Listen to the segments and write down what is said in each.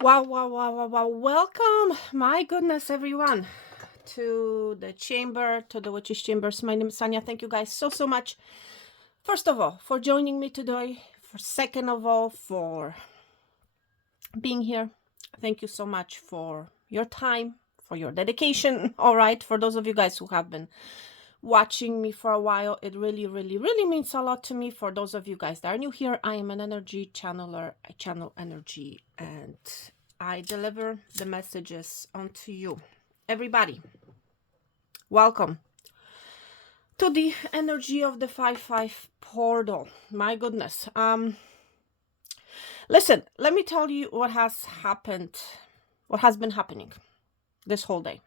Wow, wow, wow, wow, wow. Welcome, my goodness, everyone, to the chamber, to the Witch's Chambers. My name is Sanya. Thank you guys so much. First of all, for joining me today. For second of all, for being here. Thank you so much for your time, for your dedication. All right, for those of you guys who have been watching me for a while, it really means a lot to me. For those of you guys that are new here, I am an energy channeler. I channel energy and I deliver the messages onto you. Everybody, welcome to the energy of the 5-5 portal. My goodness. Listen, let me tell you what has happened, what has been happening this whole day.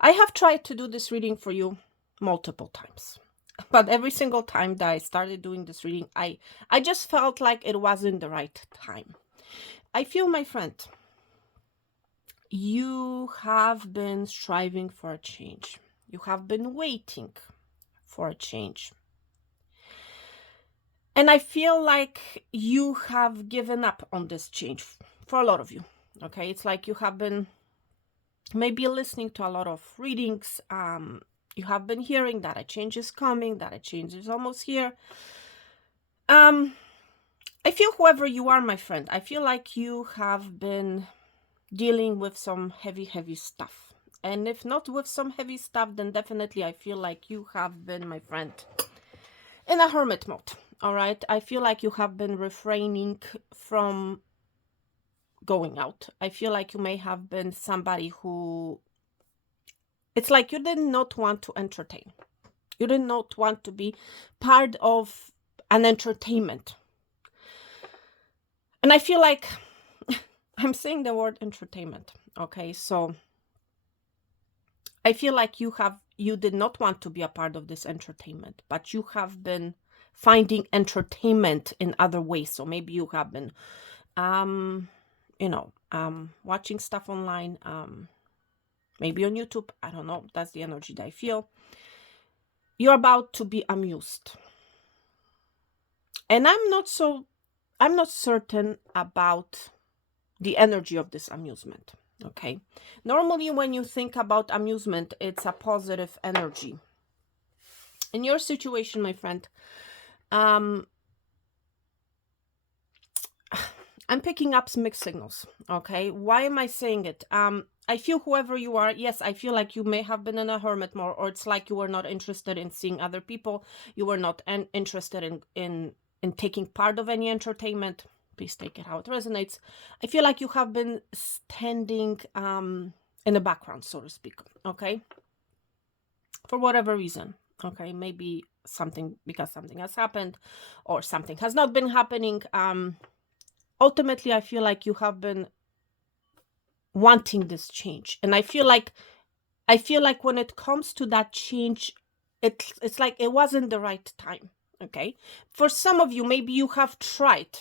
I have tried to do this reading for you multiple times. But every single time that I started doing this reading, I just felt like it wasn't the right time. I feel, my friend, you have been striving for a change. You have been waiting for a change. And I feel like you have given up on this change for a lot of you. Okay, it's like you have been maybe listening to a lot of readings. You have been hearing that a change is coming, that a change is almost here. I feel, whoever you are, my friend, I feel like you have been dealing with some heavy stuff. And if not with some heavy stuff, then definitely I feel like you have been, my friend, in a hermit mode. All right, I feel like you have been refraining from going out. I feel like you may have been somebody who, it's like you did not want to entertain. You did not want to be part of an entertainment. And I feel like I'm saying the word entertainment. Okay, so I feel like you did not want to be a part of this entertainment, but you have been finding entertainment in other ways. So maybe you have been watching stuff online, maybe on YouTube. I don't know. That's the energy that I feel. You're about to be amused. And I'm not certain about the energy of this amusement. Okay. Normally, when you think about amusement, it's a positive energy. In your situation, my friend, I'm picking up some mixed signals. Okay. Why am I saying it? I feel, whoever you are, yes, I feel like you may have been in a hermit mode, or it's like you were not interested in seeing other people. You were not interested in taking part of any entertainment. Please take it how it resonates. I feel like you have been standing in the background, so to speak. Okay, for whatever reason. Okay, maybe because something has happened, or something has not been happening. Ultimately, I feel like you have been wanting this change, and I feel like when it comes to that change, it's like it wasn't the right time. Okay, for some of you, maybe you have tried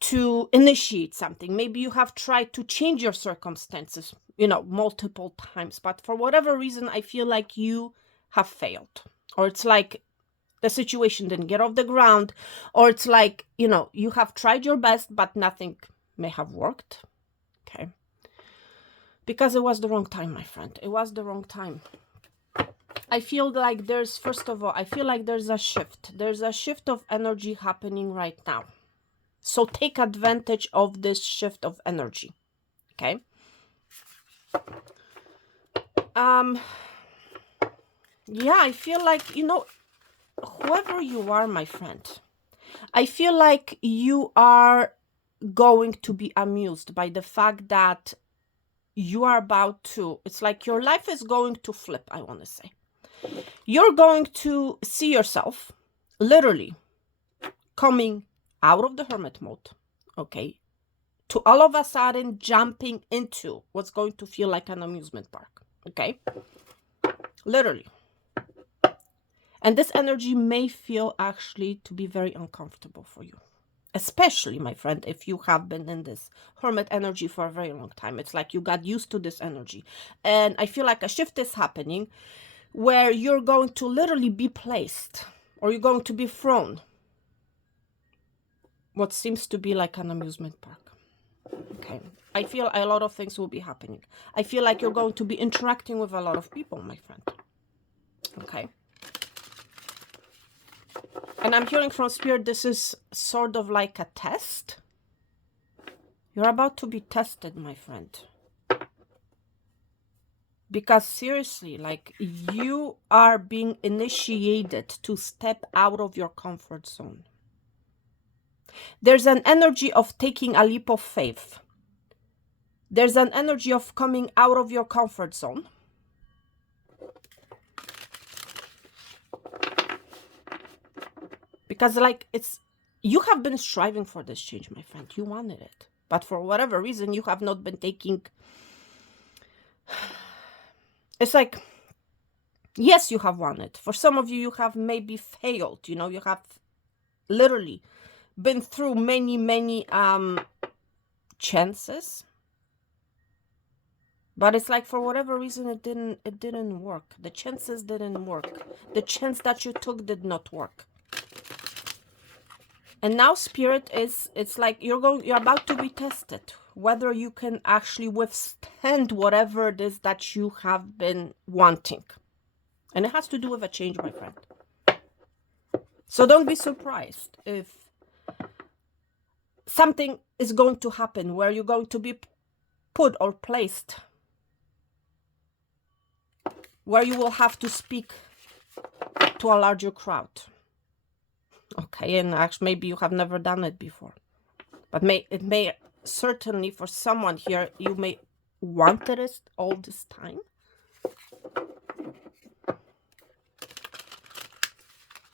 to initiate something. Maybe you have tried to change your circumstances, multiple times, but for whatever reason, I feel like you have failed, or it's like the situation didn't get off the ground, or it's like, you have tried your best, but nothing may have worked. Okay. Because it was the wrong time, my friend. It was the wrong time. I feel like first of all, I feel like there's a shift. There's a shift of energy happening right now. So take advantage of this shift of energy. Okay. Yeah, I feel like, whoever you are, my friend, I feel like you are going to be amused by the fact that you are about to, it's like your life is going to flip, I want to say. You're going to see yourself literally coming out of the hermit mode, okay, to all of a sudden jumping into what's going to feel like an amusement park, okay? Literally. And this energy may feel actually to be very uncomfortable for you. Especially, my friend, if you have been in this hermit energy for a very long time. It's like you got used to this energy. And I feel like a shift is happening where you're going to literally be placed, or you're going to be thrown what seems to be like an amusement park. Okay. I feel a lot of things will be happening. I feel like you're going to be interacting with a lot of people, my friend. Okay. And I'm hearing from Spirit, this is sort of like a test. You're about to be tested, my friend. Because seriously, like, you are being initiated to step out of your comfort zone. There's an energy of taking a leap of faith. There's an energy of coming out of your comfort zone. Because, like, you have been striving for this change, my friend. You wanted it. But for whatever reason, you have not been taking... It's like, yes, you have won it. For some of you, you have maybe failed. You know, you have literally been through many chances. But it's like, for whatever reason, it didn't work. The chances didn't work. The chance that you took did not work. And now Spirit it's like you're about to be tested, whether you can actually withstand whatever it is that you have been wanting. And it has to do with a change, my friend. So don't be surprised if something is going to happen where you're going to be put or placed, where you will have to speak to a larger crowd. Okay, and actually maybe you have never done it before. But it may certainly, for someone here, you may wanted it all this time.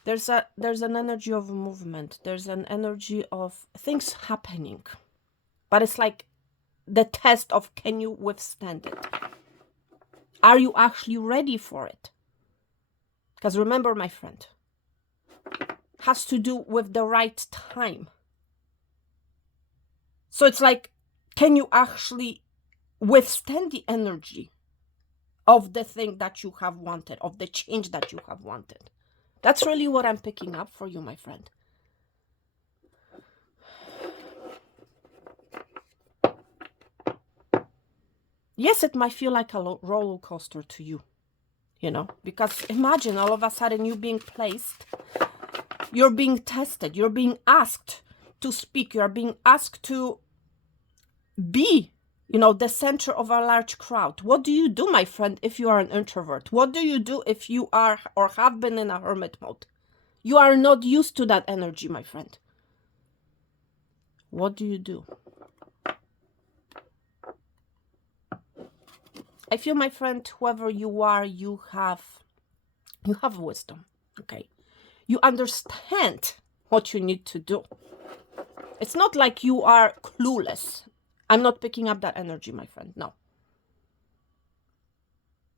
There's an energy of movement. There's an energy of things happening. But it's like the test of, can you withstand it? Are you actually ready for it? Because remember, my friend, has to do with the right time. So it's like, can you actually withstand the energy of the thing that you have wanted, of the change that you have wanted? That's really what I'm picking up for you, my friend. Yes, it might feel like a roller coaster to you, you know, because imagine all of a sudden you being placed, you're being tested, you're being asked to speak, you're being asked to be, you know, the center of a large crowd. What do you do, my friend, if you are an introvert? What do you do if you are or have been in a hermit mode? You are not used to that energy, my friend. What do you do? I feel, my friend, whoever you are, you have wisdom, okay? You understand what you need to do. It's not like you are clueless. I'm not picking up that energy, my friend. No.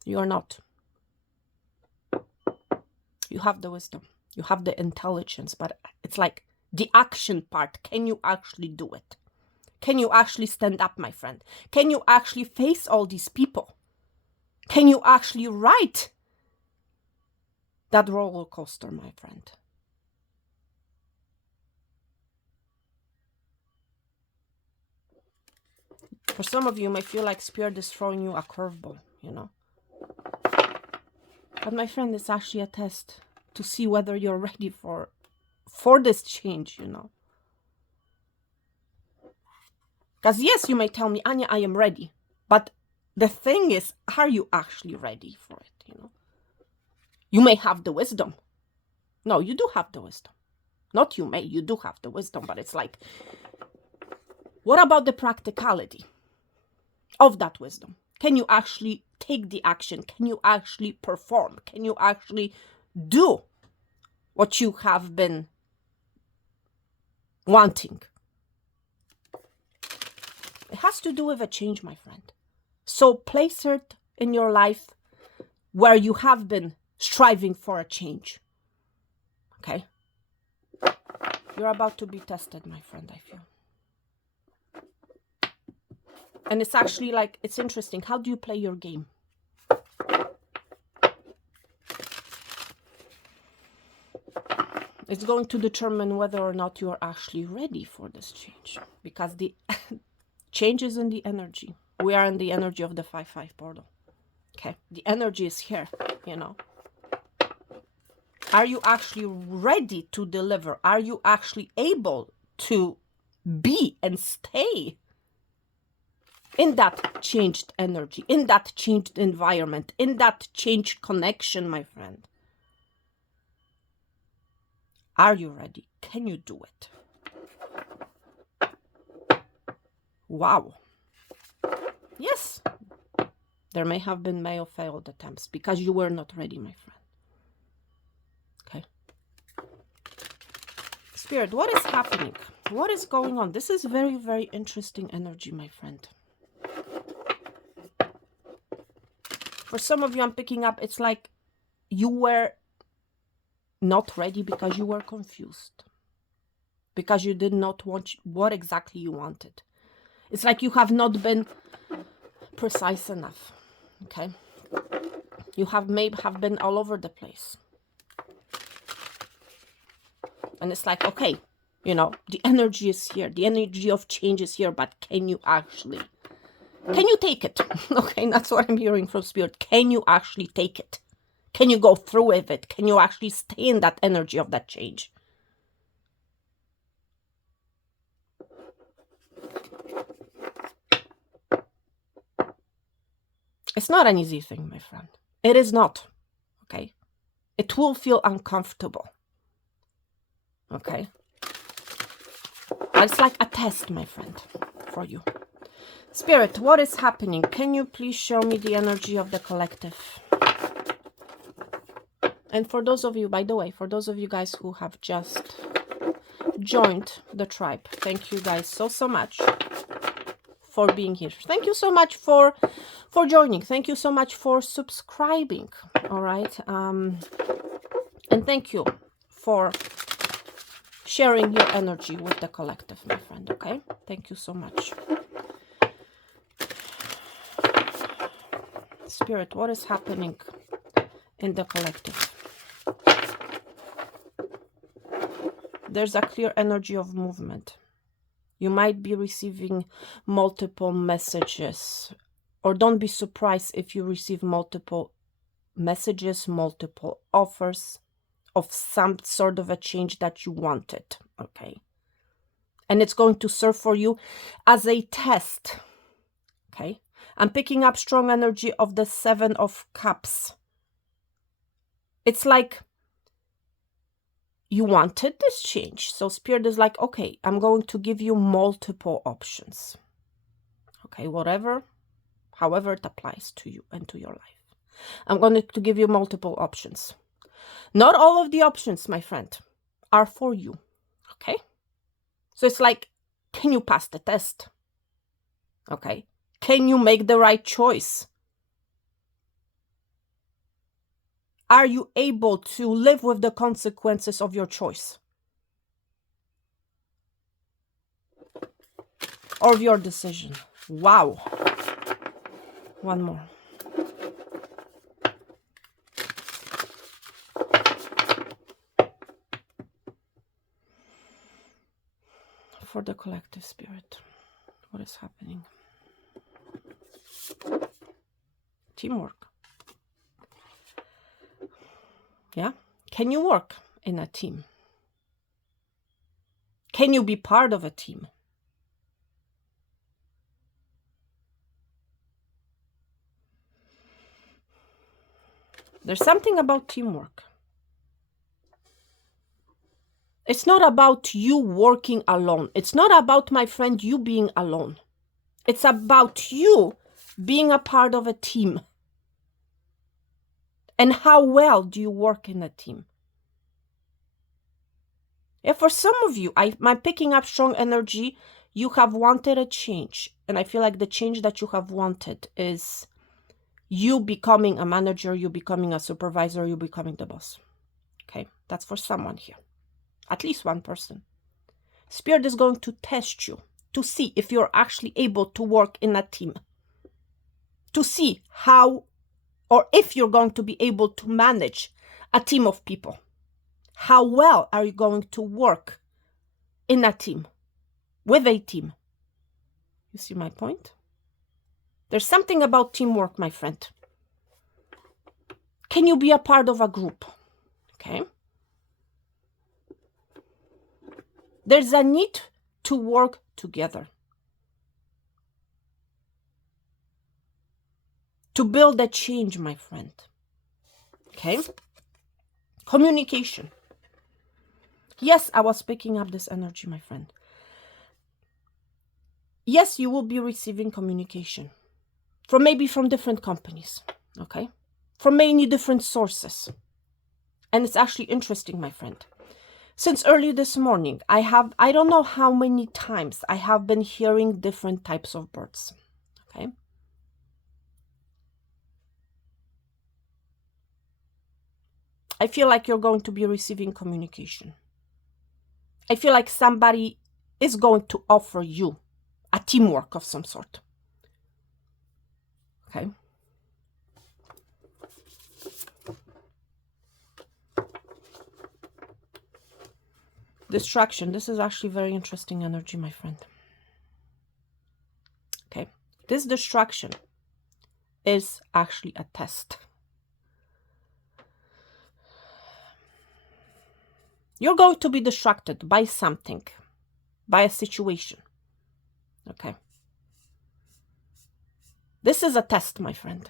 You are not. You have the wisdom. You have the intelligence, but it's like the action part. Can you actually do it? Can you actually stand up, my friend? Can you actually face all these people? Can you actually ride that roller coaster, my friend? For some of you, may feel like Spirit is throwing you a curveball, you know. But my friend, it's actually a test to see whether you're ready for this change, you know. Because yes, you may tell me, Anya, I am ready. But the thing is, are you actually ready for it, you know? You may have the wisdom. No, you do have the wisdom. Not you may, you do have the wisdom, but it's like, what about the practicality of that wisdom? Can you actually take the action? Can you actually perform? Can you actually do what you have been wanting? It has to do with a change, my friend. So place it in your life where you have been striving for a change. Okay? You're about to be tested, my friend, I feel. And it's actually like, it's interesting. How do you play your game? It's going to determine whether or not you are actually ready for this change. Because the Change is in the energy. We are in the energy of the 5-5 portal. Okay, the energy is here, you know. Are you actually ready to deliver? Are you actually able to be and stay in that changed energy, in that changed environment, in that changed connection, my friend? Are you ready? Can you do it? Wow. Yes. There may have been male failed attempts because you were not ready, my friend. Okay. Spirit, what is happening? What is going on? This is very, very interesting energy, my friend. For some of you, I'm picking up, it's like you were not ready because you were confused. Because you did not want what exactly you wanted. It's like you have not been precise enough. Okay? You may have been all over the place. And it's like, okay, you know, the energy is here. The energy of change is here. But can you take it? Okay, that's what I'm hearing from Spirit. Can you actually take it? Can you go through with it? Can you actually stay in that energy of that change? It's not an easy thing, my friend. It is not. Okay? It will feel uncomfortable. Okay? But it's like a test, my friend, for you. Spirit, what is happening? Can you please show me the energy of the collective? And for those of you, by the way, for those of you guys who have just joined the tribe, thank you guys so much for being here. Thank you so much for joining. Thank you so much for subscribing. All right. And thank you for sharing your energy with the collective, my friend. Okay. Thank you so much. Spirit, what is happening in the collective? There's a clear energy of movement. You might be receiving multiple messages, or don't be surprised if you receive multiple messages, multiple offers of some sort of a change that you wanted, okay? And it's going to serve for you as a test, okay? I'm picking up strong energy of the 7 of Cups. It's like you wanted this change. So Spirit is like, okay, I'm going to give you multiple options. Okay, however it applies to you and to your life. I'm going to give you multiple options. Not all of the options, my friend, are for you. Okay? So it's like, can you pass the test? Okay? Can you make the right choice? Are you able to live with the consequences of your choice? Or of your decision? Wow. One more. For the collective, Spirit, what is happening? Teamwork. Yeah? Can you work in a team? Can you be part of a team? There's something about teamwork. It's not about you working alone. It's not about, my friend, you being alone. It's about you being a part of a team. And how well do you work in a team? Yeah, for some of you, I'm picking up strong energy. You have wanted a change. And I feel like the change that you have wanted is you becoming a manager, you becoming a supervisor, you becoming the boss. Okay, that's for someone here. At least one person. Spirit is going to test you to see if you're actually able to work in a team. To see how, or if you're going to be able to manage a team of people. How well are you going to work in a team, with a team? You see my point? There's something about teamwork, my friend. Can you be a part of a group? Okay. There's a need to work together, to build a change, my friend. Okay. Communication. Yes, I was picking up this energy, my friend. Yes, you will be receiving communication from different companies, okay? From many different sources. And it's actually interesting, my friend. Since early this morning, I don't know how many times I have been hearing different types of birds, okay? I feel like you're going to be receiving communication. I feel like somebody is going to offer you a teamwork of some sort. Okay. Distraction. This is actually very interesting energy, my friend. Okay. This distraction is actually a test. You're going to be distracted by something, by a situation. Okay. This is a test, my friend.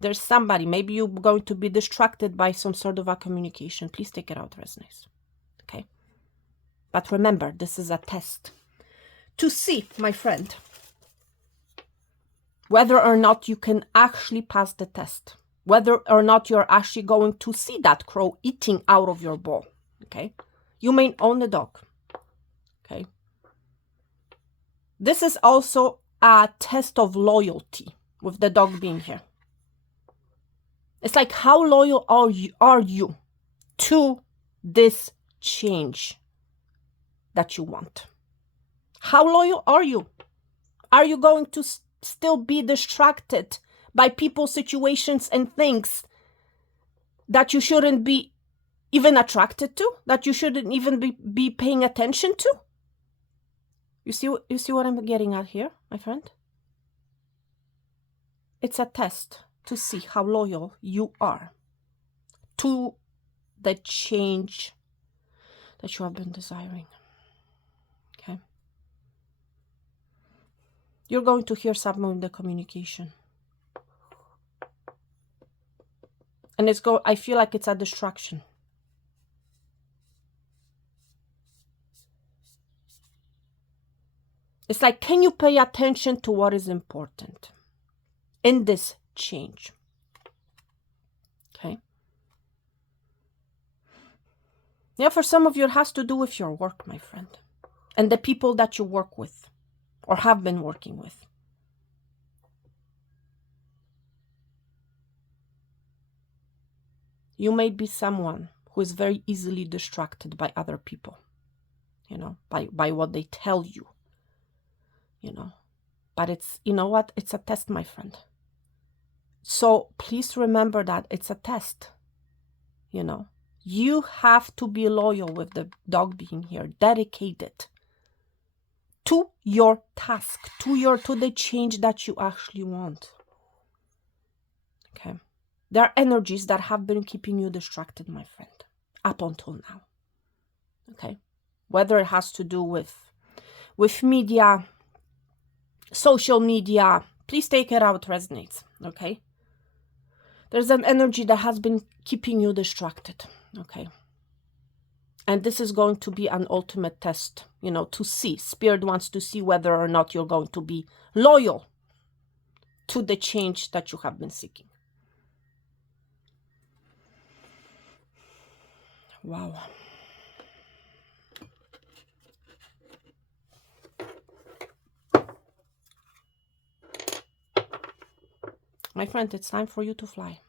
There's somebody, maybe you're going to be distracted by some sort of a communication. Please take it out, Resonance. Okay. But remember, this is a test to see, my friend, whether or not you can actually pass the test. Whether or not you're actually going to see that crow eating out of your bowl, okay? You may own the dog, okay? This is also a test of loyalty with the dog being here. It's like, how loyal are you to this change that you want? How loyal are you? Are you going to still be distracted by people, situations, and things that you shouldn't be even attracted to, that you shouldn't even be paying attention to? You see what I'm getting at here, my friend? It's a test to see how loyal you are to the change that you have been desiring. Okay? You're going to hear some of the communication. And I feel like it's a distraction. It's like, can you pay attention to what is important in this change? Okay. Yeah, for some of you, it has to do with your work, my friend, and the people that you work with or have been working with. You may be someone who is very easily distracted by other people, by what they tell you, But it's, you know what? It's a test, my friend. So please remember that it's a test, You have to be loyal with the dog being here, dedicated to your task, to the change that you actually want. Okay. There are energies that have been keeping you distracted, my friend, up until now. Okay. Whether it has to do with media, social media, please take it out, Resonates. Okay. There's an energy that has been keeping you distracted. Okay. And this is going to be an ultimate test, to see. Spirit wants to see whether or not you're going to be loyal to the change that you have been seeking. Wow. My friend, it's time for you to fly.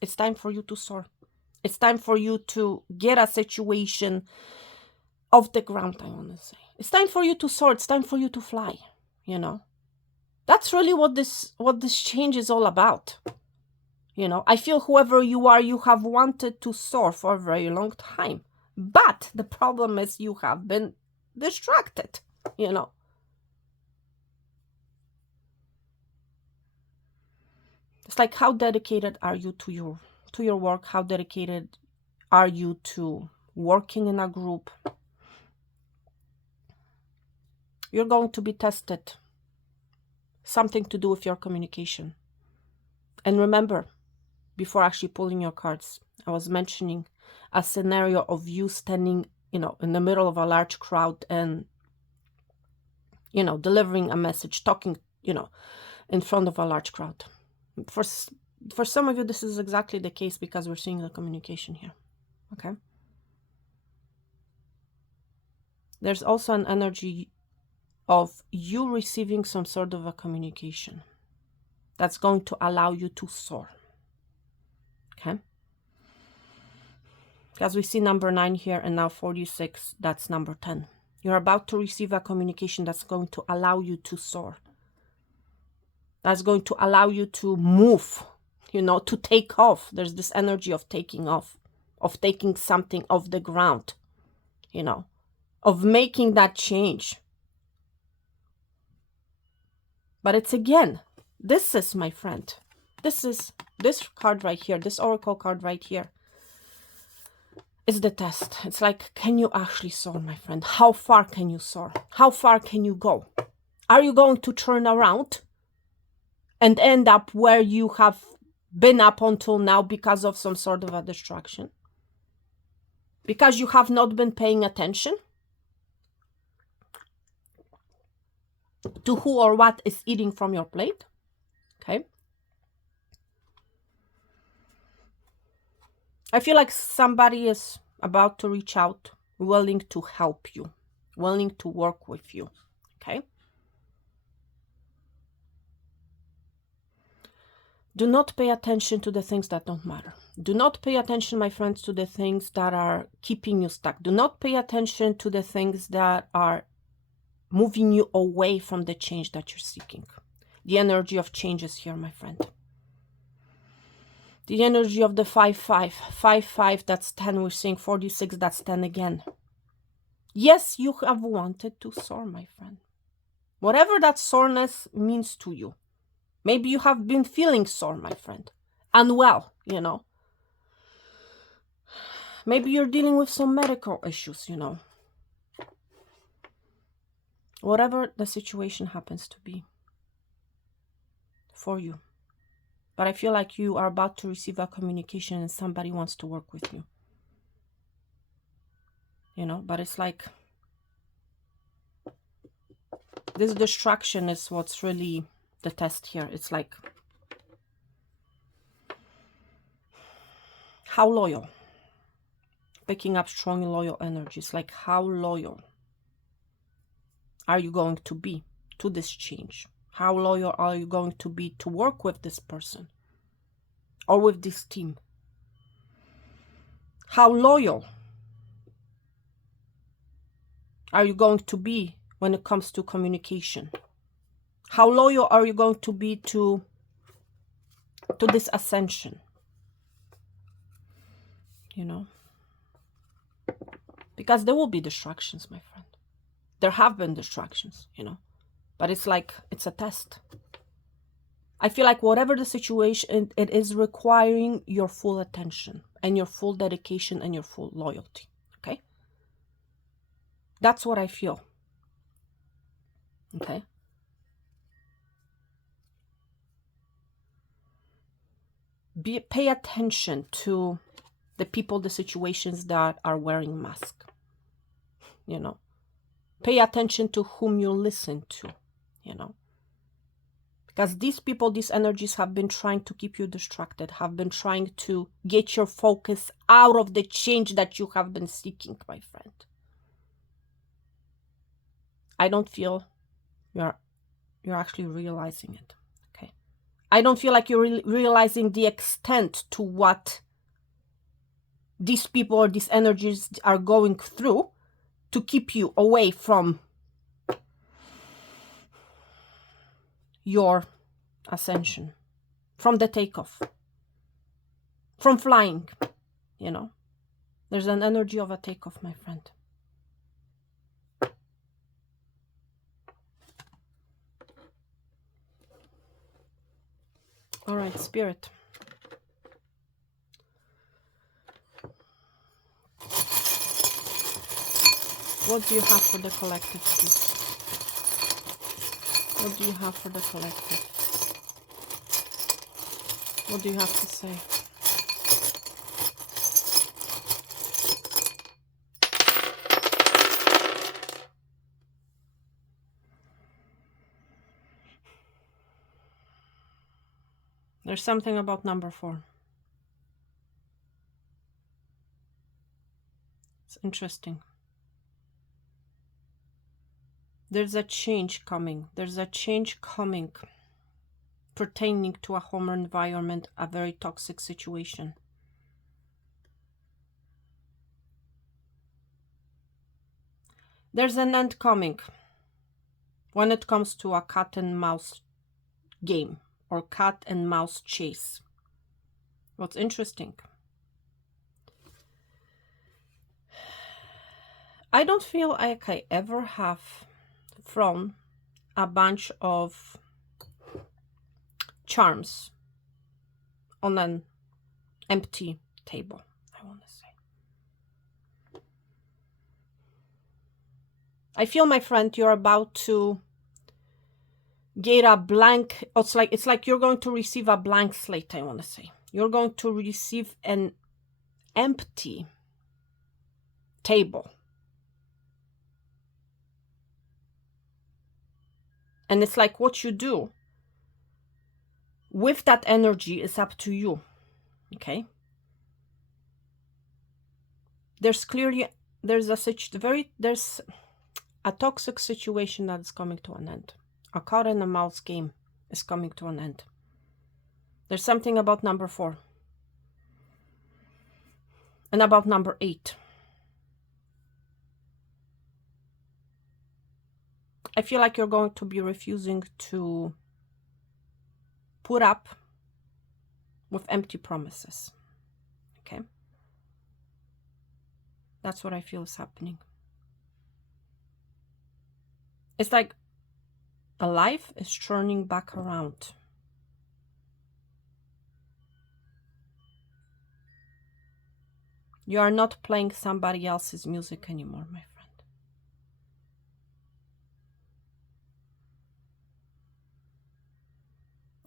It's time for you to soar. It's time for you to get a situation off the ground, I want to say. It's time for you to soar. It's time for you to fly, That's really what this change is all about. I feel whoever you are, you have wanted to soar for a very long time. But the problem is you have been distracted, you know. It's like, how dedicated are you to your work? How dedicated are you to working in a group? You're going to be tested. Something to do with your communication. And remember, before actually pulling your cards, I was mentioning a scenario of you standing, in the middle of a large crowd and, delivering a message, talking, in front of a large crowd. For some of you, this is exactly the case because we're seeing the communication here. Okay. There's also an energy of you receiving some sort of a communication that's going to allow you to soar. Okay. Because we see number 9 here and now 46, that's number 10. You're about to receive a communication that's going to allow you to soar. That's going to allow you to move, to take off. There's this energy of taking off, of taking something off the ground, of making that change. But it's again, this is, my friend, this card right here, this oracle card right here is the test. It's like, can you actually soar, my friend? How far can you soar? How far can you go? Are you going to turn around and end up where you have been up until now because of some sort of a distraction? Because you have not been paying attention to who or what is eating from your plate? Okay. I feel like somebody is about to reach out, willing to help you, willing to work with you. Okay. Do not pay attention to the things that don't matter. Do not pay attention, my friends, to the things that are keeping you stuck. Do not pay attention to the things that are moving you away from the change that you're seeking. The energy of change is here, my friend. The energy of the 5-5. 5-5, that's 10. We're seeing 46, that's 10 again. Yes, you have wanted to soar, my friend. Whatever that soreness means to you. Maybe you have been feeling sore, my friend. Unwell, Maybe you're dealing with some medical issues, Whatever the situation happens to be for you. But I feel like you are about to receive a communication and somebody wants to work with you. But it's like this distraction is what's really the test here. It's like, how loyal? Picking up strong loyal energies. Like, how loyal are you going to be to this change? How loyal are you going to be to work with this person or with this team? How loyal are you going to be when it comes to communication? How loyal are you going to be to this ascension? Because there will be distractions, my friend. There have been distractions, but it's like, it's a test. I feel like whatever the situation, it is requiring your full attention and your full dedication and your full loyalty. Okay. That's what I feel. Okay. Pay attention to the people, the situations that are wearing masks. Pay attention to whom you listen to, because these people, these energies have been trying to keep you distracted, have been trying to get your focus out of the change that you have been seeking, my friend. I don't feel you're actually realizing it. Okay. I don't feel like you're realizing the extent to what these people or these energies are going through to keep you away from your ascension, from the takeoff, from flying, There's an energy of a takeoff, my friend. All right, Spirit. What do you have for the collective, please? What do you have for the collective? What do you have to say? There's something about number 4. It's interesting. There's a change coming. There's a change coming pertaining to a home environment, a very toxic situation. There's an end coming when it comes to a cat and mouse game or cat and mouse chase. What's interesting, I don't feel like I ever have thrown a bunch of charms on an empty table, I want to say. I feel, my friend, you're about to get a blank. It's like you're going to receive a blank slate, I want to say. You're going to receive an empty table. And it's like what you do with that energy is up to you. Okay? There's a toxic situation that is coming to an end. A cat and a mouse game is coming to an end. There's something about number 4 and about number 8. I feel like you're going to be refusing to put up with empty promises. Okay? That's what I feel is happening. It's like a life is turning back around. You are not playing somebody else's music anymore, my friend.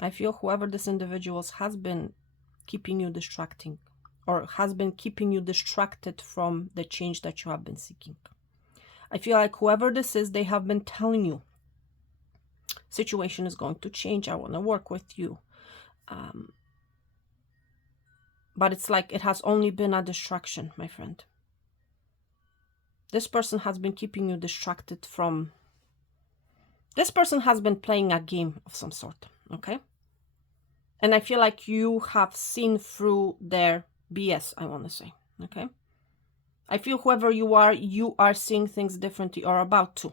I feel whoever this individual has been keeping you distracting, or has been keeping you distracted from the change that you have been seeking. I feel like whoever this is, they have been telling you, situation is going to change, I want to work with you. But it's like it has only been a distraction, my friend. This person has been keeping you distracted from... This person has been playing a game of some sort, okay? And I feel like you have seen through their BS, I want to say, okay? I feel whoever you are seeing things differently, or about to.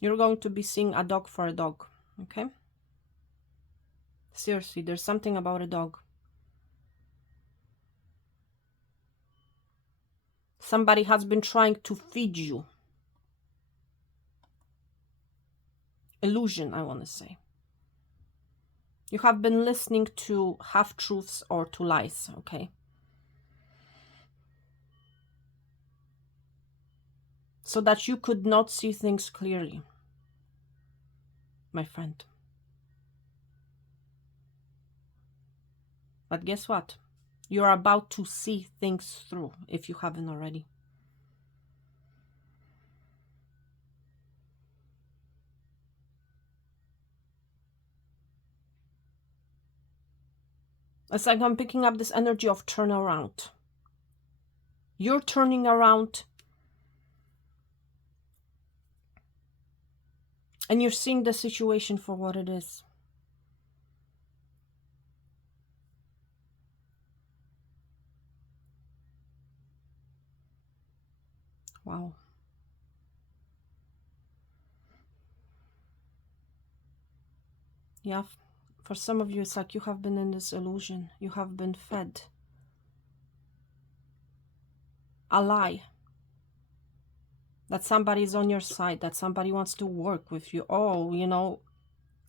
You're going to be seeing a dog for a dog, okay? Seriously, there's something about a dog. Somebody has been trying to feed you. Illusion, I want to say. You have been listening to half-truths or to lies, okay? So that you could not see things clearly, my friend. But guess what? You're about to see things through if you haven't already. It's like I'm picking up this energy of turnaround. You're turning around and you're seeing the situation for what it is. Wow. Yeah, for some of you, it's like you have been in this illusion. You have been fed a lie that somebody's on your side, that somebody wants to work with you. Oh, you know,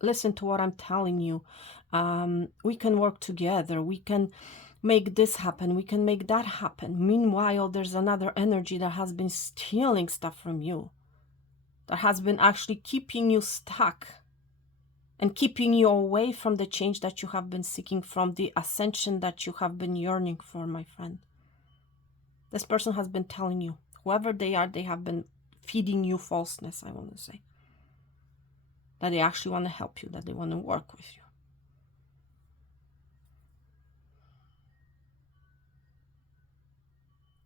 listen to what I'm telling you. We can work together. We can make this happen. We can make that happen. Meanwhile, there's another energy that has been stealing stuff from you, that has been actually keeping you stuck and keeping you away from the change that you have been seeking, from the ascension that you have been yearning for, my friend. This person has been telling you, whoever they are, they have been feeding you falseness, I want to say. That they actually want to help you, that they want to work with you.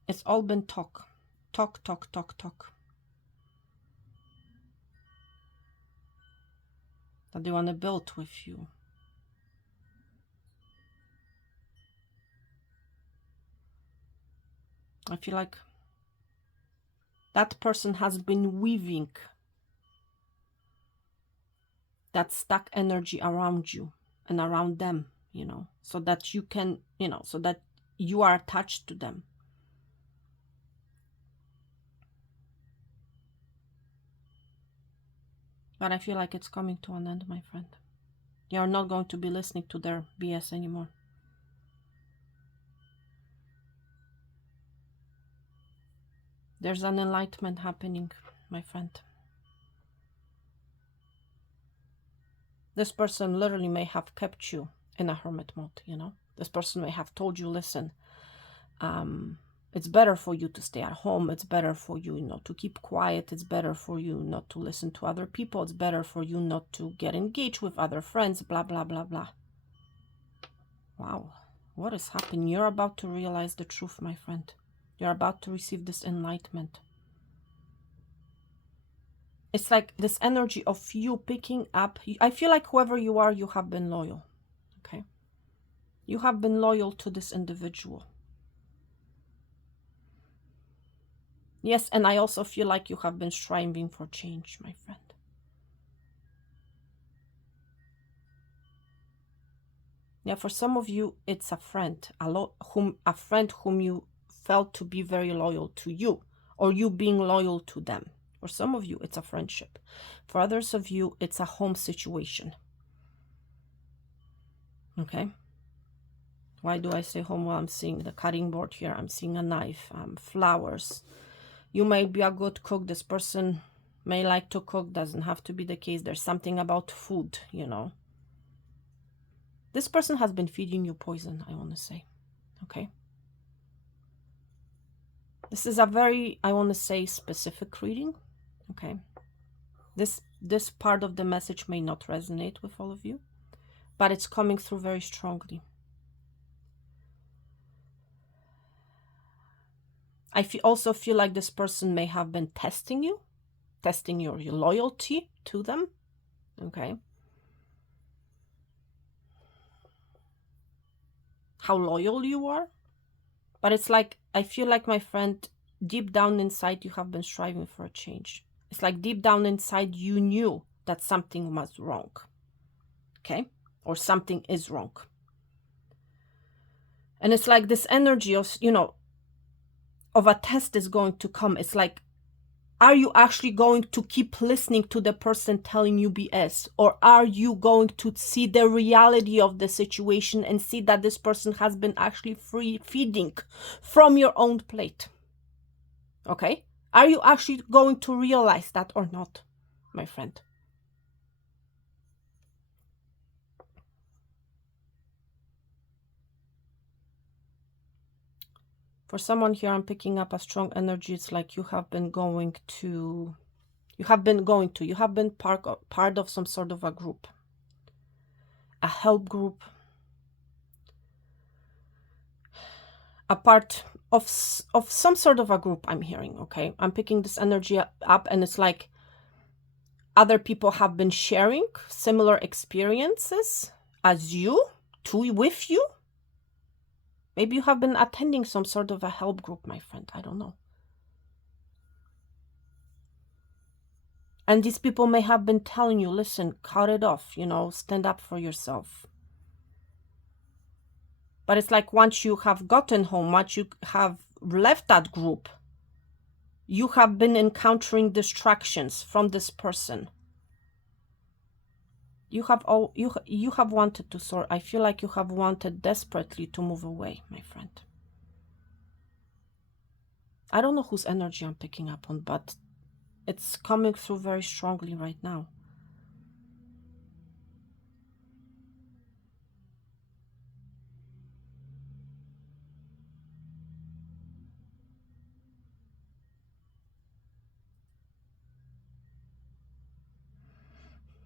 It's all been talk. Talk, talk, talk, talk. That they want to build with you. I feel like that person has been weaving that stuck energy around you and around them, you know, so that you can, you know, so that you are attached to them. But I feel like it's coming to an end, my friend. You're not going to be listening to their BS anymore. There's an enlightenment happening, my friend. This person literally may have kept you in a hermit mode, you know. This person may have told you, listen, it's better for you to stay at home. It's better for you, you know, to keep quiet. It's better for you not to listen to other people. It's better for you not to get engaged with other friends, blah, blah, blah, blah. Wow, what is happening? You're about to realize the truth, my friend. You're about to receive this enlightenment. It's like this energy of you picking up. I feel like whoever you are, you have been loyal. Okay. You have been loyal to this individual. Yes, and I also feel like you have been striving for change, my friend. Yeah, for some of you, it's a friend, a friend whom you felt to be very loyal to you, or you being loyal to them. For some of you, it's a friendship. For others of you, it's a home situation. Okay. Why do I say home? Well, I'm seeing the cutting board here. I'm seeing a knife, flowers. You may be a good cook. This person may like to cook. Doesn't have to be the case. There's something about food, you know. This person has been feeding you poison, I want to say. Okay. This is a very, I want to say, specific reading. Okay. This part of the message may not resonate with all of you, but it's coming through very strongly. I also feel like this person may have been testing you, testing your loyalty to them. Okay. How loyal you are. But it's like, I feel like, my friend, deep down inside, you have been striving for a change. It's like deep down inside, you knew that something was wrong. Okay. Or something is wrong. And it's like this energy of, you know, of a test is going to come. It's like, are you actually going to keep listening to the person telling you BS? Or are you going to see the reality of the situation and see that this person has been actually feeding from your own plate? Okay? Are you actually going to realize that or not, my friend? For someone here, I'm picking up a strong energy. It's like you have been part of some sort of a group, a help group, a part of some sort of a group, I'm hearing. Okay, I'm picking this energy up, and it's like other people have been sharing similar experiences as you, with you. Maybe you have been attending some sort of a help group, my friend. I don't know. And these people may have been telling you, listen, cut it off, stand up for yourself. But it's like once you have gotten home, once you have left that group, you have been encountering distractions from this person. You have wanted to sort. I feel like you have wanted desperately to move away, my friend. I don't know whose energy I'm picking up on, but it's coming through very strongly right now.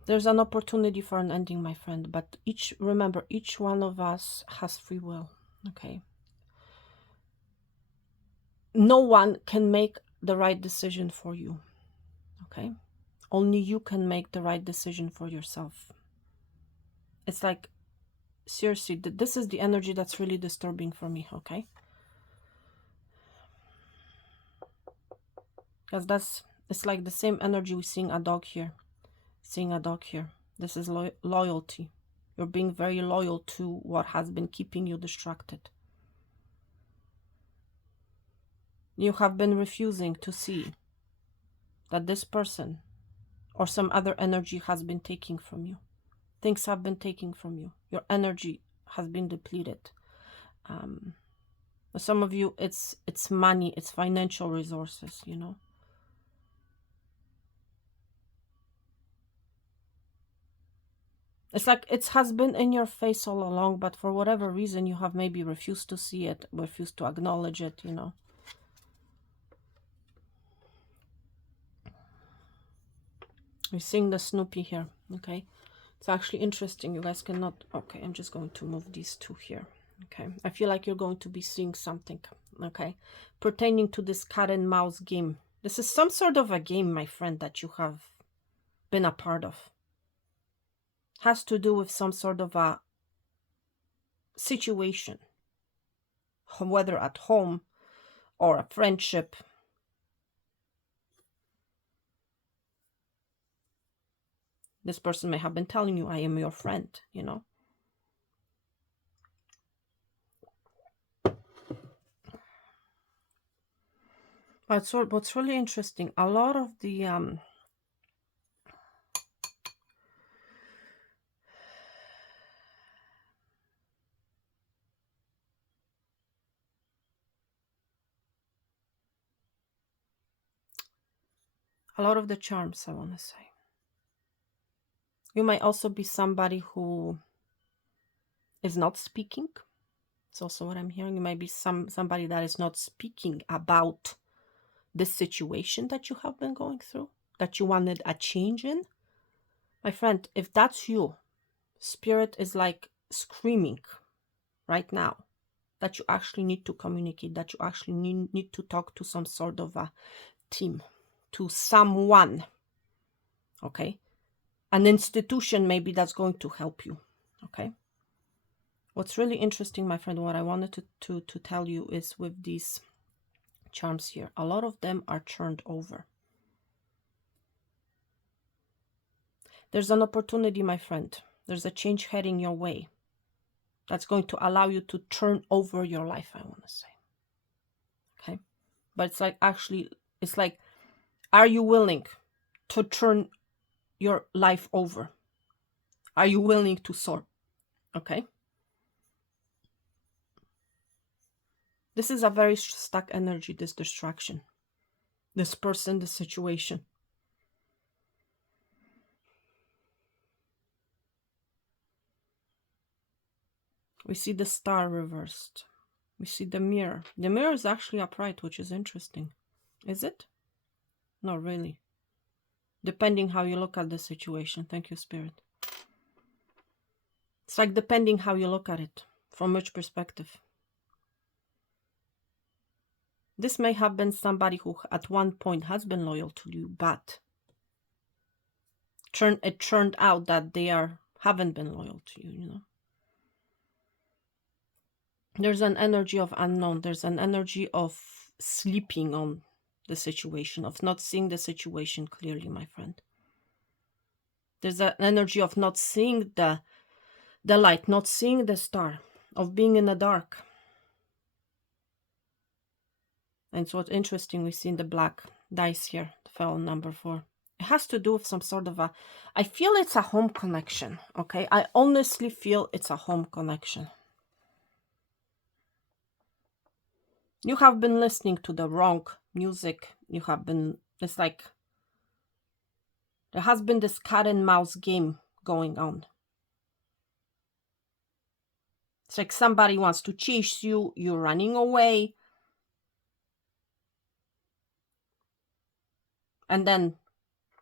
There's an opportunity for an ending, my friend, but remember, each one of us has free will, okay? No one can make the right decision for you, okay? Only you can make the right decision for yourself. It's like, seriously, this is the energy that's really disturbing for me, okay? Because it's like the same energy we're seeing a dog here. Seeing a dog here. This is loyalty. You're being very loyal to what has been keeping you distracted. You have been refusing to see that this person or some other energy has been taking from you. Things have been taken from you. Your energy has been depleted. Some of you, it's money, it's financial resources, It's like it has been in your face all along, but for whatever reason, you have maybe refused to see it, refused to acknowledge it, We're seeing the Snoopy here, okay? It's actually interesting. You guys cannot... Okay, I'm just going to move these two here, okay? I feel like you're going to be seeing something, okay? Pertaining to this cat and mouse game. This is some sort of a game, my friend, that you have been a part of. Has to do with some sort of a situation, whether at home or a friendship. This person may have been telling you, I am your friend, But what's really interesting, a lot of the charms, I want to say. You might also be somebody who is not speaking. It's also what I'm hearing. You might be somebody that is not speaking about this situation that you have been going through, that you wanted a change in. My friend, if that's you, Spirit is like screaming right now that you actually need to communicate, that you actually need to talk to some sort of a team, to someone, okay? An institution maybe that's going to help you, okay? What's really interesting, my friend, what I wanted to tell you is with these charms here, a lot of them are turned over. There's an opportunity, my friend. There's a change heading your way that's going to allow you to turn over your life, I want to say. Okay? But it's like, actually, it's like, are you willing to turn your life over? Are you willing to soar? Okay? This is a very stuck energy, this distraction. This person, this situation. We see the star reversed. We see the mirror. The mirror is actually upright, which is interesting. Is it? No, really. Depending how you look at the situation. Thank you, Spirit. It's like depending how you look at it. From which perspective. This may have been somebody who at one point has been loyal to you, but it turned out that they haven't been loyal to you, There's an energy of unknown. There's an energy of sleeping on the situation, of not seeing the situation clearly, my friend. There's an energy of not seeing the light, not seeing the star, of being in the dark. And it's what's interesting, we see in the black dice here, the fell number 4. It has to do with some sort of a, I feel it's a home connection, okay? I honestly feel it's a home connection. You have been listening to the wrong music. You have been, it's like, there has been this cat and mouse game going on. It's like somebody wants to chase you, you're running away. And then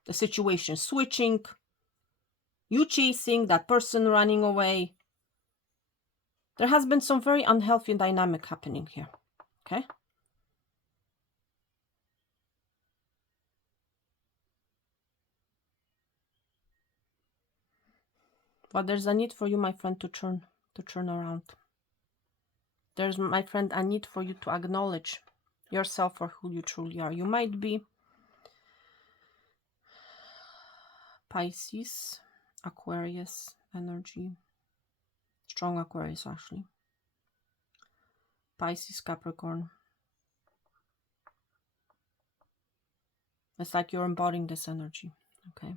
the situation switching, you chasing, that person running away. There has been some very unhealthy dynamic happening here, okay? But there's a need for you, my friend, to turn around. There's, my friend, a need for you to acknowledge yourself for who you truly are. You might be Pisces, Aquarius energy, strong Aquarius actually, Pisces, Capricorn. It's like you're embodying this energy, okay?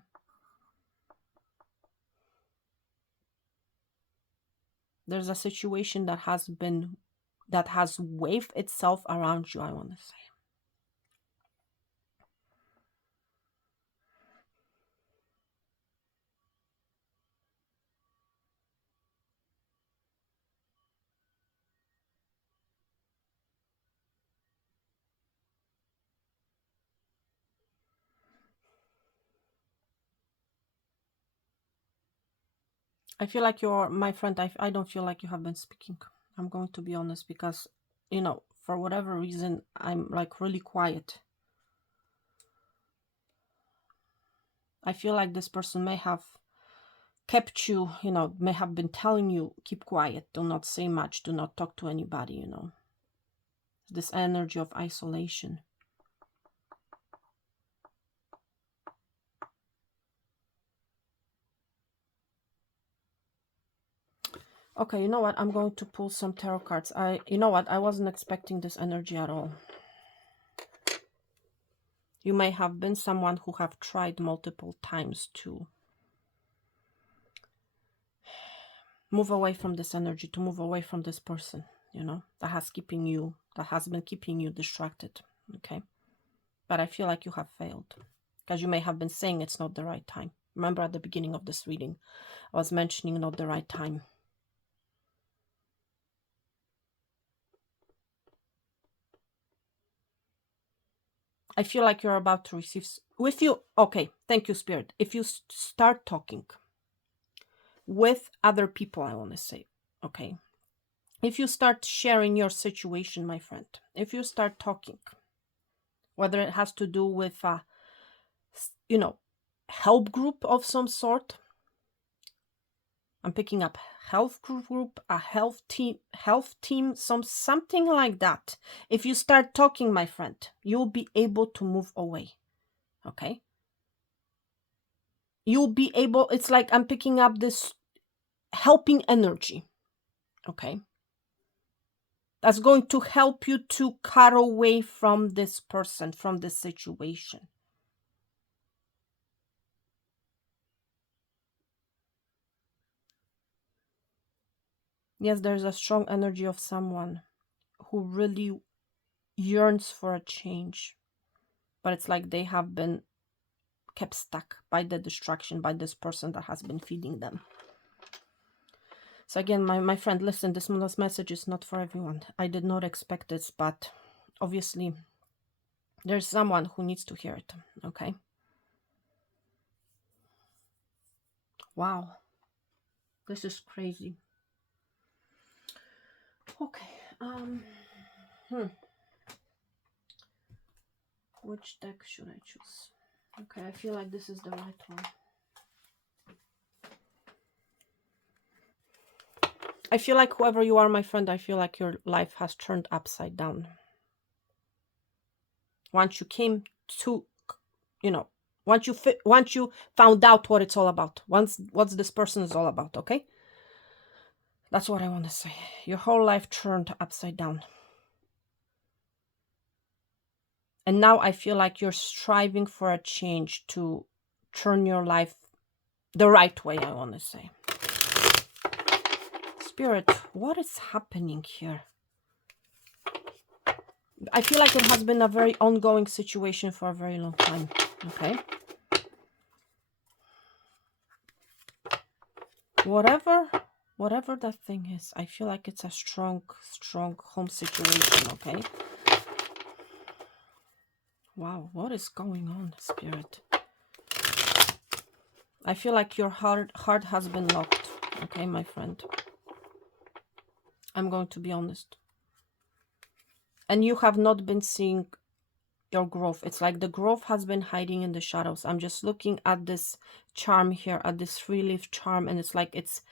There's a situation that has waved itself around you, I want to say. I feel like you're, my friend, I don't feel like you have been speaking. I'm going to be honest, because, you know, for whatever reason, I'm like really quiet. I feel like this person may have kept you, you know, may have been telling you, keep quiet, do not say much, do not talk to anybody, you know. This energy of isolation. Okay, you know what? I'm going to pull some tarot cards. You know what? I wasn't expecting this energy at all. You may have been someone who have tried multiple times to move away from this energy, to move away from this person, you know, that has been keeping you distracted, okay? But I feel like you have failed, because you may have been saying it's not the right time. Remember at the beginning of this reading, I was mentioning not the right time. I feel like you're about to receive, okay, thank you, Spirit. If you start talking with other people, I want to say, okay, if you start sharing your situation, my friend, if you start talking, whether it has to do with a, you know, help group of some sort, I'm picking up health group, a health team, something like that. If you start talking, my friend, you'll be able to move away, okay? You'll be able, it's like I'm picking up this helping energy, okay? That's going to help you to cut away from this person, from this situation. Yes, there's a strong energy of someone who really yearns for a change, but it's like they have been kept stuck by the distraction, by this person that has been feeding them. So again, my friend, listen, this message is not for everyone. I did not expect this, but obviously there's someone who needs to hear it, okay? Wow, this is crazy. Okay, which deck should I choose? Okay, I feel like this is the right one. I feel like whoever you are, my friend, I feel like your life has turned upside down. Once you came to, you know, Once you found out what it's all about, what this person is all about, okay? That's what I want to say. Your whole life turned upside down. And now I feel like you're striving for a change to turn your life the right way, I want to say. Spirit, what is happening here? I feel like it has been a very ongoing situation for a very long time, okay? Whatever that thing is, I feel like it's a strong home situation, okay? Wow, what is going on, Spirit? I feel like your heart has been locked, okay, my friend? I'm going to be honest. And you have not been seeing your growth. It's like the growth has been hiding in the shadows. I'm just looking at this charm here, at this 3-leaf charm, and it's like it's...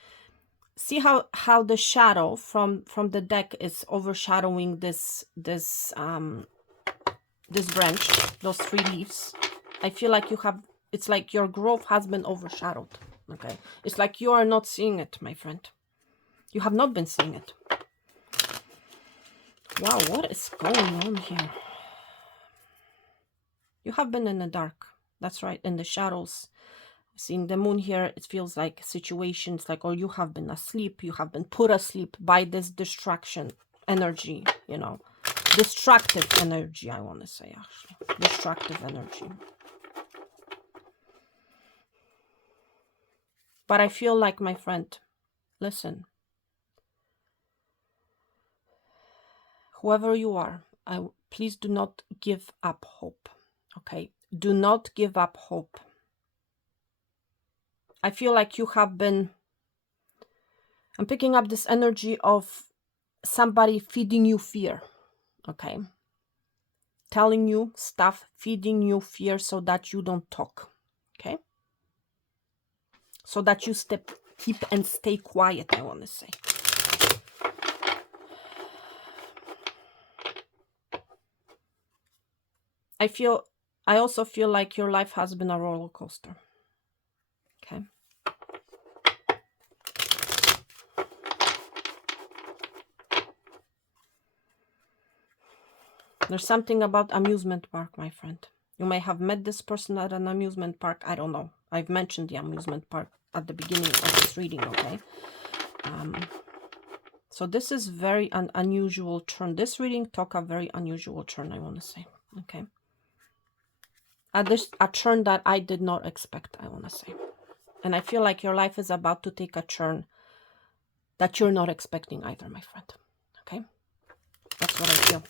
See how the shadow from the deck is overshadowing this branch, those 3 leaves. I feel like you have... It's like your growth has been overshadowed, okay? It's like you are not seeing it, my friend. You have not been seeing it. Wow, what is going on here? You have been in the dark. That's right, in the shadows. Seeing the moon here, it feels like situations like, or you have been asleep, you have been put asleep by this distraction energy, you know. Destructive energy, I want to say, actually. Destructive energy. But I feel like, my friend, listen. Whoever you are, please do not give up hope, okay? Do not give up hope. I feel like you have been... I'm picking up this energy of somebody feeding you fear, okay? Telling you stuff, feeding you fear so that you don't talk, okay? So that you keep and stay quiet, I want to say. I also feel like your life has been a roller coaster. Okay. There's something about amusement park, my friend. You may have met this person at an amusement park. I don't know. I've mentioned the amusement park at the beginning of this reading, okay? So this is very an unusual turn. This reading took a very unusual turn, I want to say, okay? A turn that I did not expect, I want to say. And I feel like your life is about to take a turn that you're not expecting either, my friend. Okay? That's what I feel.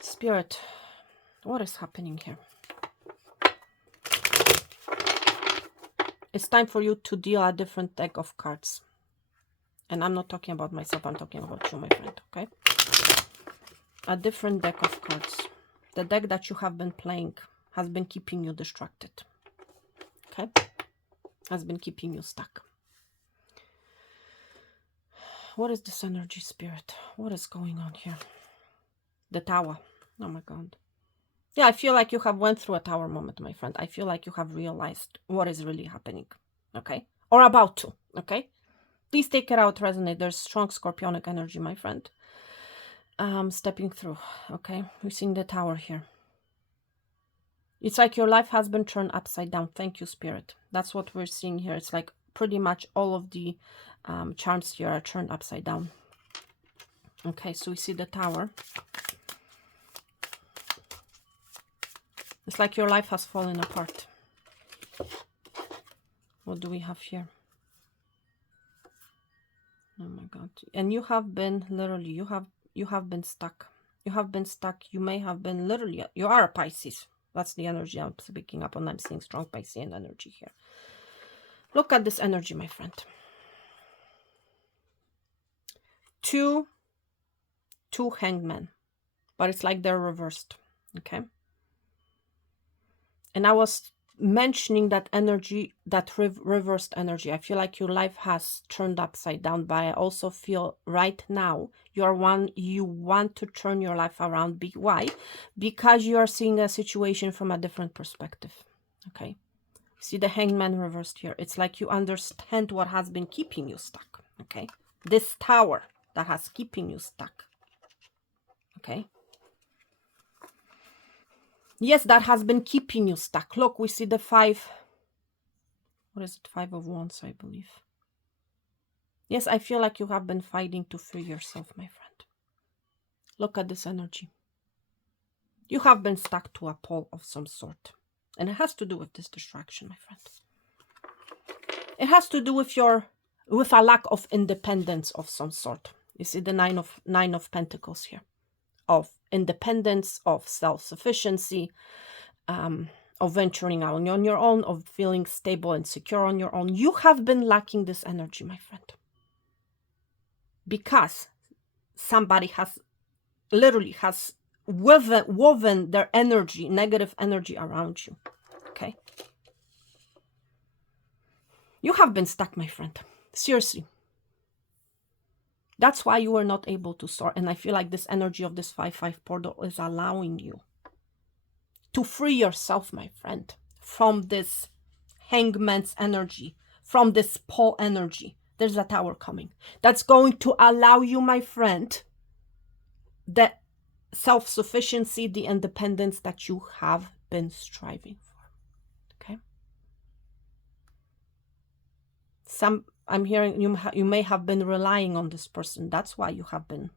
Spirit, what is happening here? It's time for you to deal a different deck of cards. And I'm not talking about myself, I'm talking about you, my friend, okay? A different deck of cards. The deck that you have been playing has been keeping you distracted. Okay? Has been keeping you stuck. What is this energy, Spirit? What is going on here? The Tower. Oh my God. Yeah, I feel like you have went through a Tower moment, my friend. I feel like you have realized what is really happening. Okay? Or about to. Okay? Please take it out, resonate. There's strong scorpionic energy, my friend. Stepping through. Okay? We're seeing the Tower here. It's like your life has been turned upside down. Thank you, Spirit. That's what we're seeing here. It's like pretty much all of the charms here are turned upside down. Okay, so we see the Tower. It's like your life has fallen apart. What do we have here? Oh my God. And you have been literally, you have been stuck. You have been stuck. You may have been literally, you are a Pisces. That's the energy I'm picking up on. I'm seeing strong Piscean energy here. Look at this energy, my friend. Two hanged men, but it's like they're reversed. Okay. And I was mentioning that energy, that reversed energy. I feel like your life has turned upside down, but I also feel right now you want to turn your life around. Why? Because you are seeing a situation from a different perspective. Okay. See the Hangman reversed here. It's like you understand what has been keeping you stuck. Okay. This tower that has keeping you stuck. Okay. Yes, that has been keeping you stuck. Look, we see the five. What is it? 5 of Wands, I believe. Yes, I feel like you have been fighting to free yourself, my friend. Look at this energy. You have been stuck to a pole of some sort. And it has to do with this distraction, my friend. It has to do with a lack of independence of some sort. You see the nine of Pentacles here. Of independence, of self-sufficiency, of venturing out on your own, of feeling stable and secure on your own. You have been lacking this energy, my friend. Because somebody has woven their energy, negative energy around you. Okay. You have been stuck, my friend. Seriously. That's why you were not able to soar. And I feel like this energy of this 5-5 portal is allowing you to free yourself, my friend, from this Hangman's energy, from this pole energy. There's a tower coming. That's going to allow you, my friend, the self-sufficiency, the independence that you have been striving for. Okay. I'm hearing you may have been relying on this person. That's why you have been,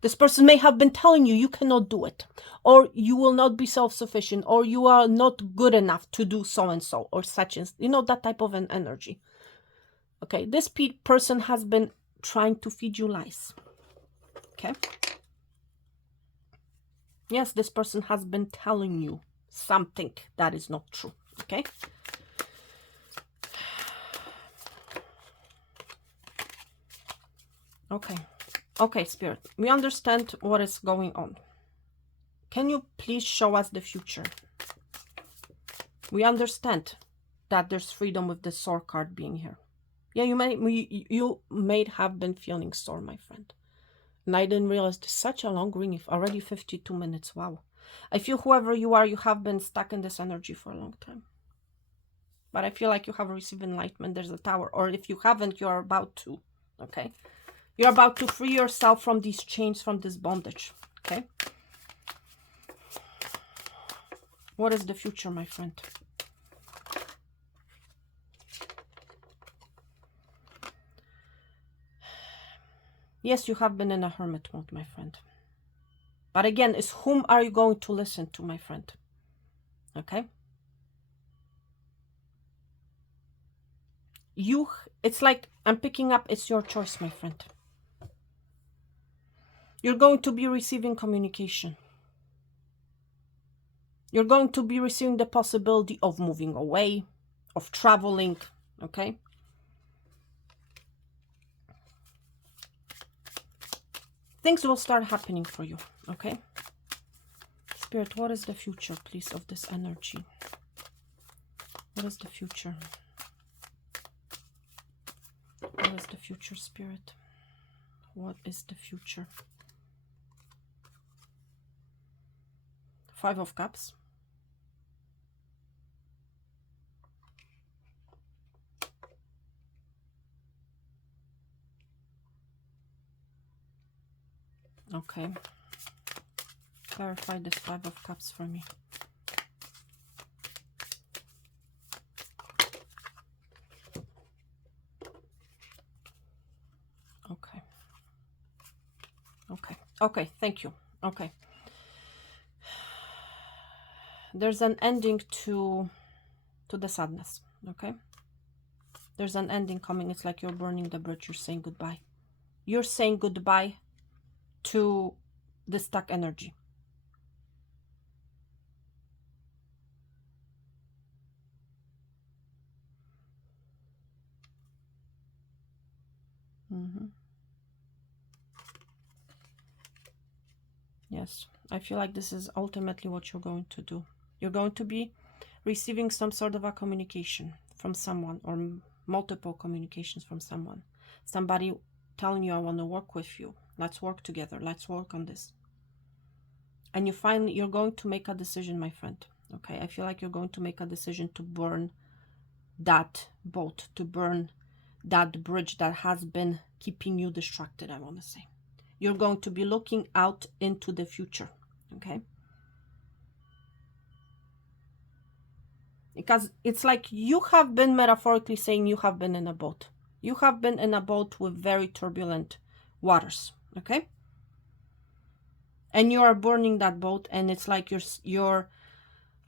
this person may have been telling you cannot do it, or you will not be self-sufficient, or you are not good enough to do so and so, or such and that type of an energy. Okay, this person has been trying to feed you lies. Okay. Yes, this person has been telling you something that is not true. Okay. Okay. Okay, Spirit. We understand what is going on. Can you please show us the future? We understand that there's freedom with the Sword card being here. Yeah, you may have been feeling sore, my friend. And I didn't realize it's such a long reading. Already 52 minutes. Wow. I feel whoever you are, you have been stuck in this energy for a long time. But I feel like you have received enlightenment. There's a tower. Or if you haven't, you're about to. Okay. You're about to free yourself from these chains, from this bondage. Okay. What is the future, my friend? Yes, you have been in a hermit mode, my friend. But again, it's whom are you going to listen to, my friend? Okay. It's like I'm picking up, it's your choice, my friend. You're going to be receiving communication. You're going to be receiving the possibility of moving away, of traveling, okay? Things will start happening for you, okay? Spirit, what is the future, please, of this energy? What is the future? What is the future, Spirit? What is the future? 5 of Cups. Okay. Clarify this 5 of Cups for me. Okay. Okay. Okay. Thank you. Okay. There's an ending to the sadness. Okay. There's an ending coming. It's like you're burning the bridge. You're saying goodbye. You're saying goodbye to the stuck energy. Yes, I feel like this is ultimately what you're going to do. You're going to be receiving some sort of a communication from someone, or multiple communications from someone. Somebody telling you, I want to work with you. Let's work together. Let's work on this. And you find you're going to make a decision, my friend. Okay, I feel like you're going to make a decision to burn that boat, to burn that bridge that has been keeping you distracted, I want to say. You're going to be looking out into the future, okay? Because it's like you have been, metaphorically saying, you have been in a boat. You have been in a boat with very turbulent waters, okay? And you are burning that boat, and it's like you're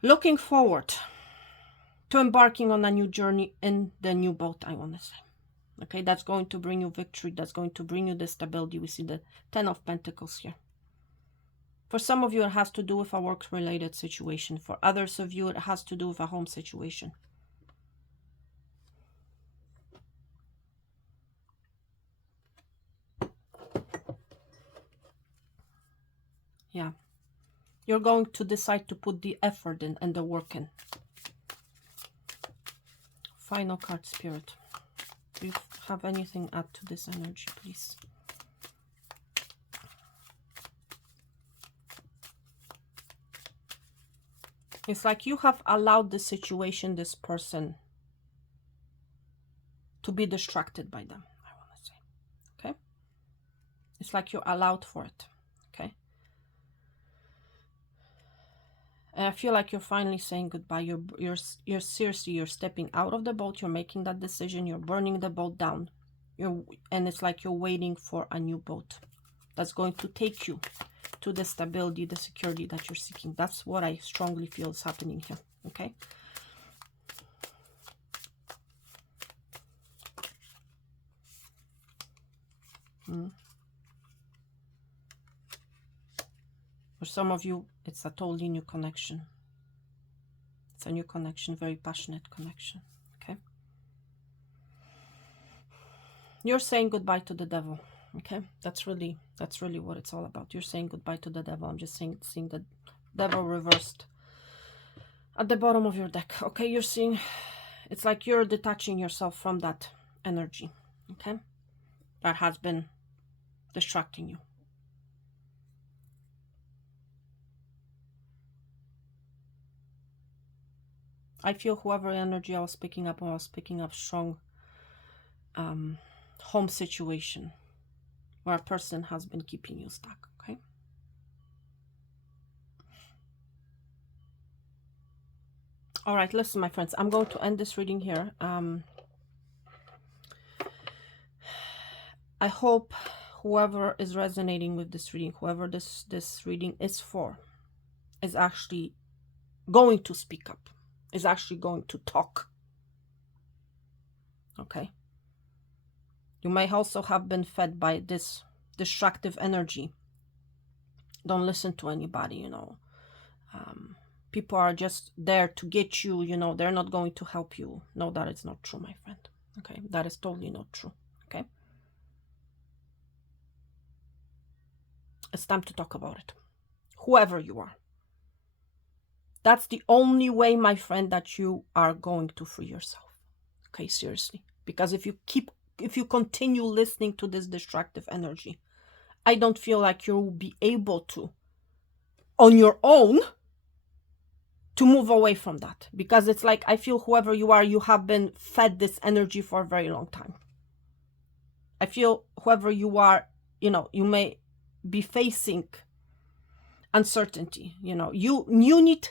looking forward to embarking on a new journey in the new boat, I want to say. Okay, that's going to bring you victory. That's going to bring you the stability. We see the 10 of Pentacles here. For some of you, it has to do with a work-related situation. For others of you, it has to do with a home situation. Yeah. You're going to decide to put the effort in and the work in. Final card, Spirit. Do you have anything add to this energy, please? It's like you have allowed the situation, this person, to be distracted by them, I want to say. Okay? It's like you're allowed for it. Okay? And I feel like you're finally saying goodbye. You're seriously, you're stepping out of the boat. You're making that decision. You're burning the boat down. And it's like you're waiting for a new boat that's going to take you to the stability, the security that you're seeking. That's what I strongly feel is happening here. Okay. For some of you, it's a totally new connection. It's a new connection, very passionate connection. Okay. You're saying goodbye to the devil. Okay. That's really what it's all about. You're saying goodbye to the devil. I'm just seeing the devil reversed at the bottom of your deck. Okay. You're seeing, it's like you're detaching yourself from that energy. Okay. That has been distracting you. I feel whoever energy I was picking up, strong home situation where a person has been keeping you stuck. Okay. All right, listen, my friends, I'm going to end this reading here. I hope whoever is resonating with this reading, whoever this reading is for, is actually going to speak up, is actually going to talk. Okay. You may also have been fed by this destructive energy. Don't listen to anybody, you know. People are just there to get you, you know. They're not going to help you. No, that is not true, my friend. Okay, that is totally not true. Okay. It's time to talk about it. Whoever you are. That's the only way, my friend, that you are going to free yourself. Okay, seriously. Because if you continue listening to this destructive energy, I don't feel like you'll be able to, on your own, to move away from that. Because it's like, I feel whoever you are, you have been fed this energy for a very long time. I feel whoever you are, you know, you may be facing uncertainty. You know, you need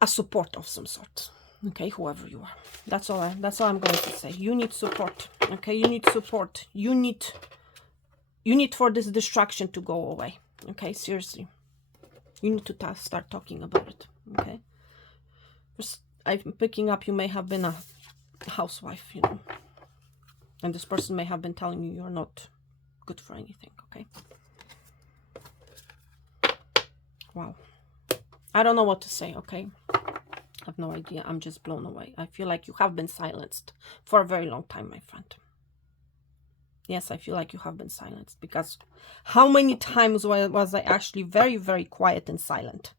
a support of some sort. Okay, whoever you are. That's all I'm going to say. You need support. Okay, you need support. You need for this distraction to go away. Okay, seriously. You need to start talking about it. Okay. I'm picking up, you may have been a housewife, you know. And this person may have been telling you you're not good for anything. Okay. Wow. I don't know what to say. Okay. I have no idea. I'm just blown away. I feel like you have been silenced for a very long time, my friend. Yes, I feel like you have been silenced, because how many times was I actually very, very quiet and silent?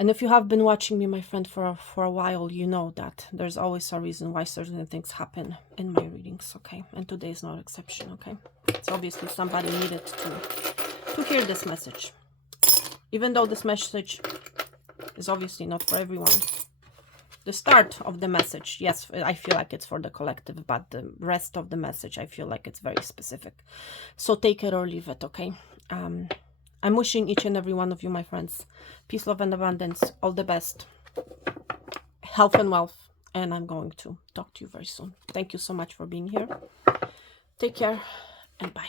And if you have been watching me, my friend, for a while, you know that there's always a reason why certain things happen in my readings, okay? And today is no exception, okay? So obviously somebody needed to hear this message. Even though this message is obviously not for everyone. The start of the message, yes, I feel like it's for the collective, but the rest of the message, I feel like it's very specific. So take it or leave it, okay? I'm wishing each and every one of you, my friends, peace, love, and abundance. All the best. Health and wealth. And I'm going to talk to you very soon. Thank you so much for being here. Take care and bye.